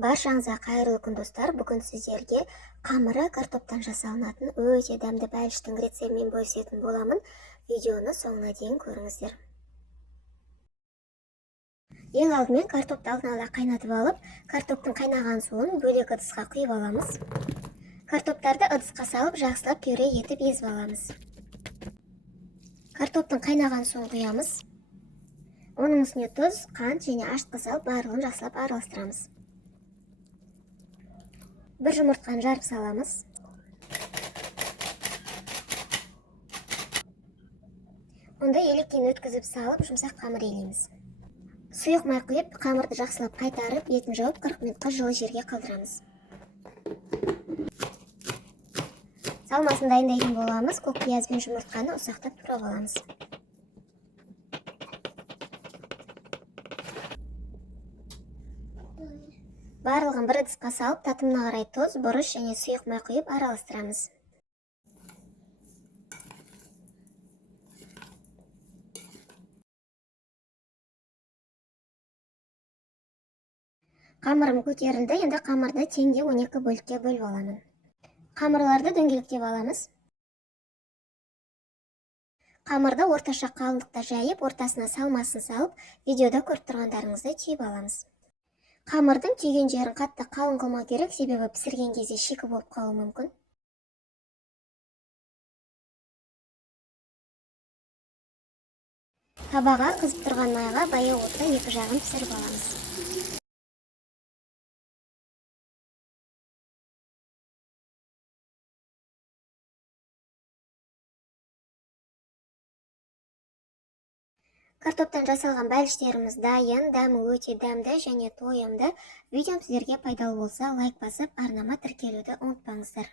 Баршаңызға қайырлы күн достар. Бүгін сіздерге қамыры картоптан жасалынатын өте дәмді бәліштің рецептімен бөлісетін боламын. Видеоны соңына дейін көріңіздер. Ең алдымен картопты алдын ала қайнатып алып, картоптың қайнаған суын бөлек ыдысқа құйып аламыз. Картоптарды ыдысқа салып, жақсылап пюре етіп езіп аламыз. Картоптың қайнаған суын құямыз. Оның үстіне тұз, қант және ашытқы салып, барлығын жақсылап араластырамыз. Bir жұмыртқаны жарып саламыз. Онда електен өткізіп салып, жұмсақ қамыр елейміз. Сұйық май құйып, қамырды жақсылап қайтарып, етін жауып 40 минутқа жылы жерге қалдырамыз. Салмасын дайындайтын боламыз. Көк пияз бен жұмыртқаны ұсақтап турап аламыз. Барлығын бір ыдысқа салып, татымына қарай тұз, бұрыш және сұйық май құйып араластырамыз. Қамырым көтерілді, енді қамырды теңде 12 бөлікке бөліп аламын. Қамырларды дөңгелектеп аламыз. Қамырды орташа қалыңдықта жайып, ортасына салмасын салып, видеода көріп тұрғандарыңызды түйіп аламыз. Қамырдың түйген жерін қатты қалың қылмау керек, себебі пісірген кезде шикі болып қалуы мүмкін. Табаға қызып тұрған майға баяу отта екі жағын пісіріп аламыз. Картоптан жасалған бәліштеріміз дайын, дәмі өте дәмді және тойымды. Видеом сіздерге пайдалы болса, лайк басып, арнама тіркелуді ұмытпаңыздар.